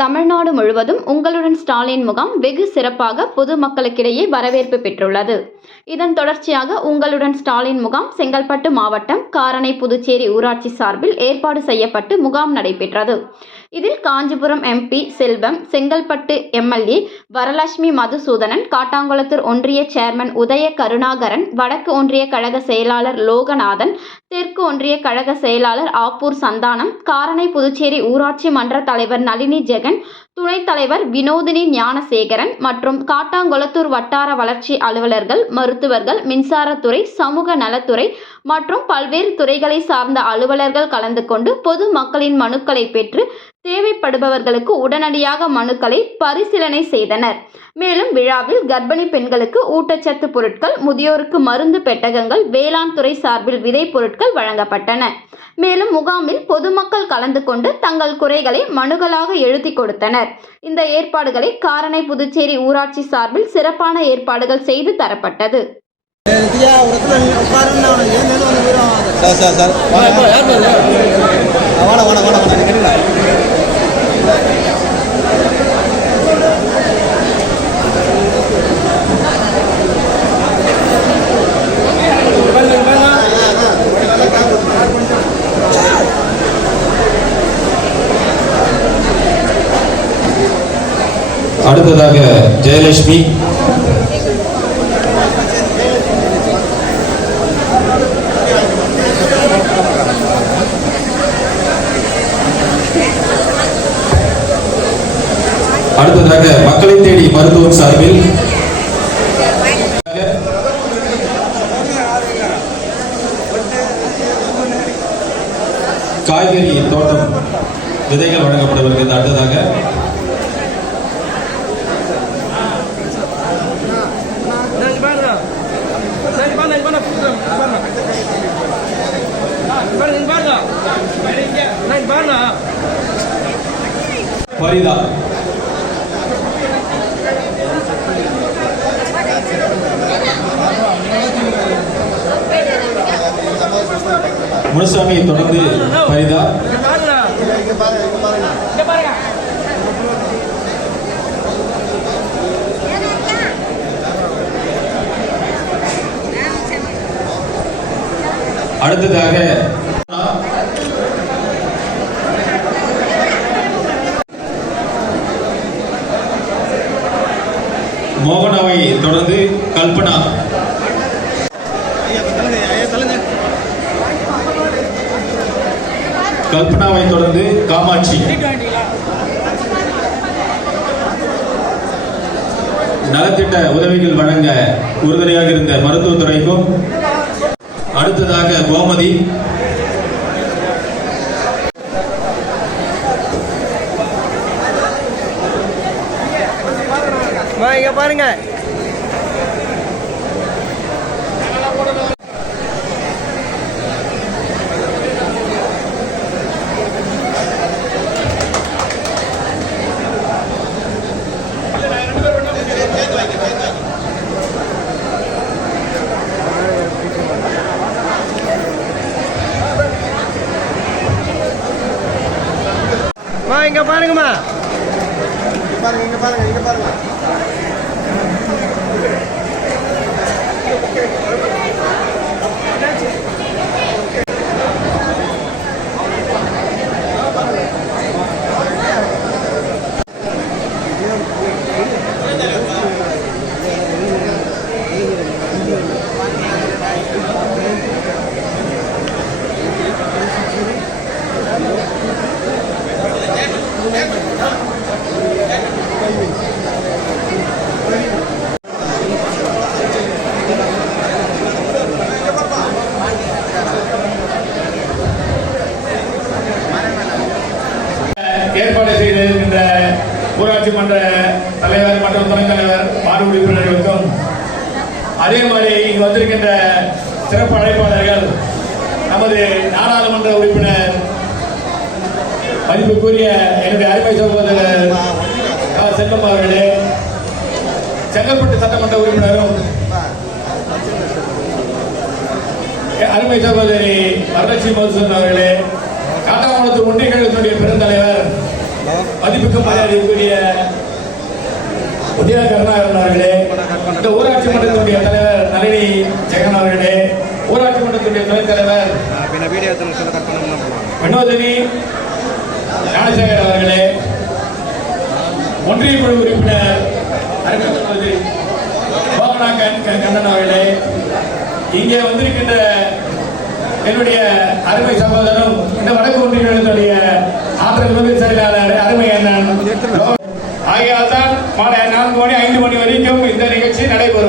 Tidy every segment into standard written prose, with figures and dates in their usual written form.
தமிழ்நாடு முழுவதும் உங்களுடன் ஸ்டாலின் முகாம் வெகு சிறப்பாக பொதுமக்களுக்கிடையே வரவேற்பு பெற்றுள்ளது. இதன் தொடர்ச்சியாக உங்களுடன் ஸ்டாலின் முகாம் செங்கல்பட்டு மாவட்டம் காரணை புதுச்சேரி ஊராட்சி சார்பில் ஏற்பாடு செய்யப்பட்டு முகாம் நடைபெற்றது. இதில் காஞ்சிபுரம் MP செல்வம், செங்கல்பட்டு MLA வரலட்சுமி மதுசூதனன், காட்டாங்குளத்தூர் ஒன்றிய சேர்மன் உதய கருணாகரன், வடக்கு ஒன்றிய கழக செயலாளர் லோகநாதன், தெற்கு ஒன்றிய கழக செயலாளர் ஆப்பூர் சந்தானம், காரணை புதுச்சேரி ஊராட்சி மன்ற தலைவர் நளினி ஜெகன், துணைத் தலைவர் வினோதினி ஞானசேகரன் மற்றும் காட்டாங்குளத்தூர் வட்டார வளர்ச்சி அலுவலர்கள், மருத்துவர்கள், மின்சாரத்துறை, சமூக நலத்துறை மற்றும் பல்வேறு துறைகளை சார்ந்த அலுவலர்கள் கலந்து கொண்டு பொது மக்களின் மனுக்களை பெற்று தேவைப்படுபவர்களுக்கு உடனடியாக மனுக்களை பரிசீலனை செய்தனர். மேலும் விழாவில் கர்ப்பிணி பெண்களுக்கு ஊட்டச்சத்து பொருட்கள், முதியோருக்கு மருந்து பெட்டகங்கள், வேளாண் துறை சார்பில் விதை பொருட்கள் வழங்கப்பட்டன. மேலும் முகாமில் பொதுமக்கள் கலந்து கொண்டு தங்கள் குறைகளை மனுக்களாக எழுதி கொடுத்தனர். இந்த ஏற்பாடுகளை காரணை புதுச்சேரி ஊராட்சி சார்பில் சிறப்பான ஏற்பாடுகள் செய்து தரப்பட்டது. அடுத்ததாக ஜெயலட்சுமி, அடுத்ததாக மக்களை தேடி மருத்துவம் சார்பில் காய்கறி தோட்டம் விதைகள் வழங்கப்பட வருகிறது. அடுத்ததாக பரிதா, முனுசாமியை தொடர்ந்து பரிதா, அடுத்ததாக மோகனாவை தொடர்ந்து கல்பனா, கல்பனாவை தொடர்ந்து காமாட்சி, நலத்திட்ட உதவிகள் வழங்க உறுதுணையாக இருந்த மருத்துவத்துறைக்கும், அடுத்ததாக கோமதி, இங்க பாருங்க, இங்க பாருங்கம்மா, இங்க பாருங்க, இங்க பாருங்க. ஏற்பாடு செய்திருக்கின்ற ஊராட்சி மன்ற தலைவர் மற்றும் துணைத் தலைவர், வார்டு உறுப்பினர்களுக்கும், அதே மாதிரி இங்கு வந்திருக்கின்ற சிறப்பு அழைப்பாளர்கள், நமது நாடாளுமன்ற உறுப்பினர் மதிப்புக்குரிய என்னுடைய அருமை சகோதரர் செல்வம் அவர்களே, செங்கல்பட்டு சட்டமன்ற உறுப்பினரும் அருமை சகோதரி வரலட்சுமி மதுசூதன் அவர்களே, காட்டாங்குளத்தூர் ஒன்றிய கழகத்தினுடைய பெருந்தலைவர் மதிப்புக்கு மரியாதைக்குரிய உதய கருணாகரன் அவர்களே, இந்த ஊராட்சி மன்றத்தினுடைய தலைவர் நளினி ஜெகன் அவர்களே, ஊராட்சி மன்றத்தினுடைய துணைத் தலைவர் வினோதினி ஞானசேகர் அவர்களே, ஒன்றிய குழு உறுப்பினர் அருமைக்குரிய மோகனா கண்ணன் அவர்களே, இங்கே வந்திருக்கின்ற என்னுடைய அருமை சகோதரரும் இந்த வடக்கு ஒன்றியத்தினுடைய ஆற்றல் மிகு செயலாளர் அருமை அண்ணன் ஆகியால் தான் மாலை 4 மணி 5 மணி வரைக்கும் இந்த நிகழ்ச்சி நடைபெறும்.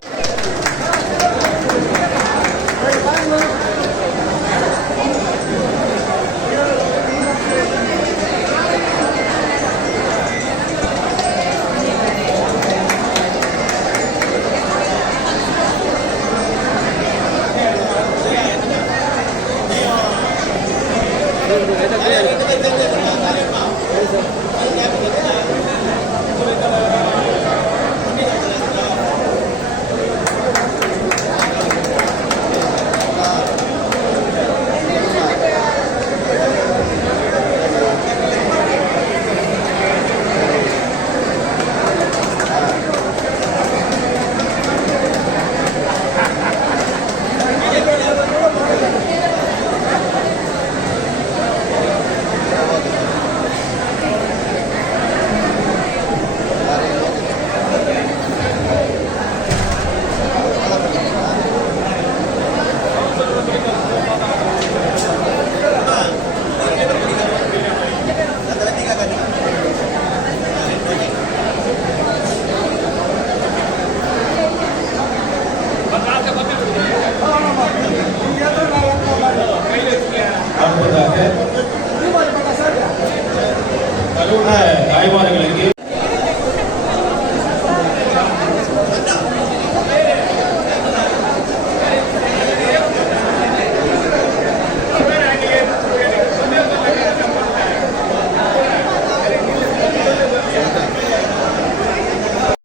தாய்மார்களுக்கு